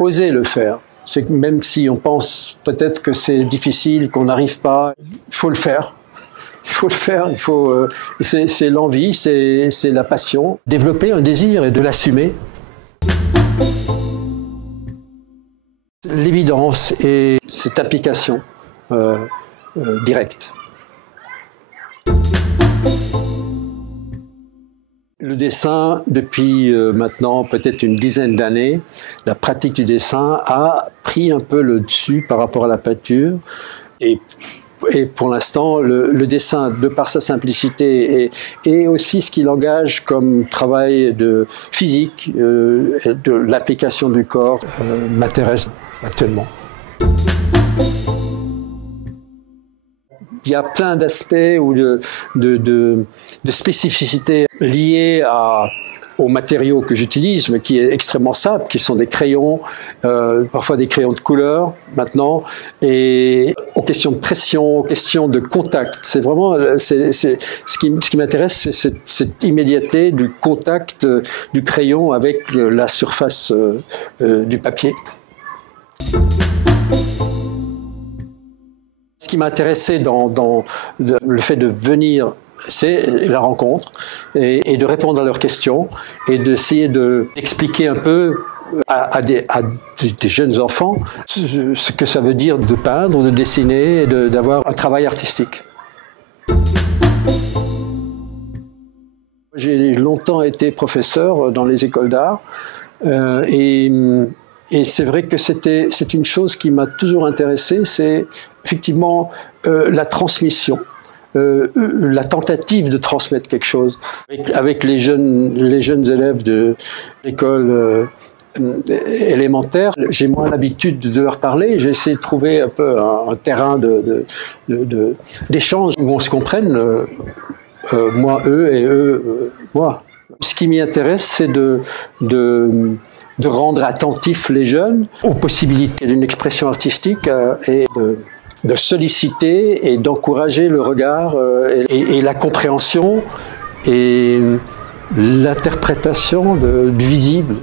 oser le faire. C'est que même si on pense peut-être que c'est difficile, qu'on n'arrive pas, il faut le faire. Il faut le faire, c'est l'envie, c'est la passion. Développer un désir et de l'assumer. L'évidence et cette application directe. Le dessin, depuis maintenant peut-être une dizaine d'années, la pratique du dessin a pris un peu le dessus par rapport à la peinture. Et pour l'instant, le dessin, de par sa simplicité et aussi ce qu'il engage comme travail de physique, de l'application du corps, m'intéresse actuellement. Il y a plein d'aspects ou de spécificités liées aux matériaux que j'utilise, mais qui est extrêmement simple, qui sont des crayons, parfois des crayons de couleur maintenant, et aux questions de pression, aux questions de contact. C'est vraiment ce qui m'intéresse, c'est cette immédiateté du contact du crayon avec la surface du papier. Ce qui m'intéressait dans le fait de venir, c'est la rencontre et de répondre à leurs questions et d'essayer d'expliquer un peu à des jeunes enfants ce que ça veut dire de peindre, de dessiner et d'avoir un travail artistique. J'ai longtemps été professeur dans les écoles d'art et c'est vrai que c'est une chose qui m'a toujours intéressé, c'est effectivement la transmission, la tentative de transmettre quelque chose. Avec les jeunes élèves de l'école élémentaire, j'ai moins l'habitude de leur parler, j'ai essayé de trouver un peu un terrain d'échange où on se comprenne, moi, eux et eux, moi. Ce qui m'y intéresse, c'est de rendre attentifs les jeunes aux possibilités d'une expression artistique et de solliciter et d'encourager le regard et la compréhension et l'interprétation du visible.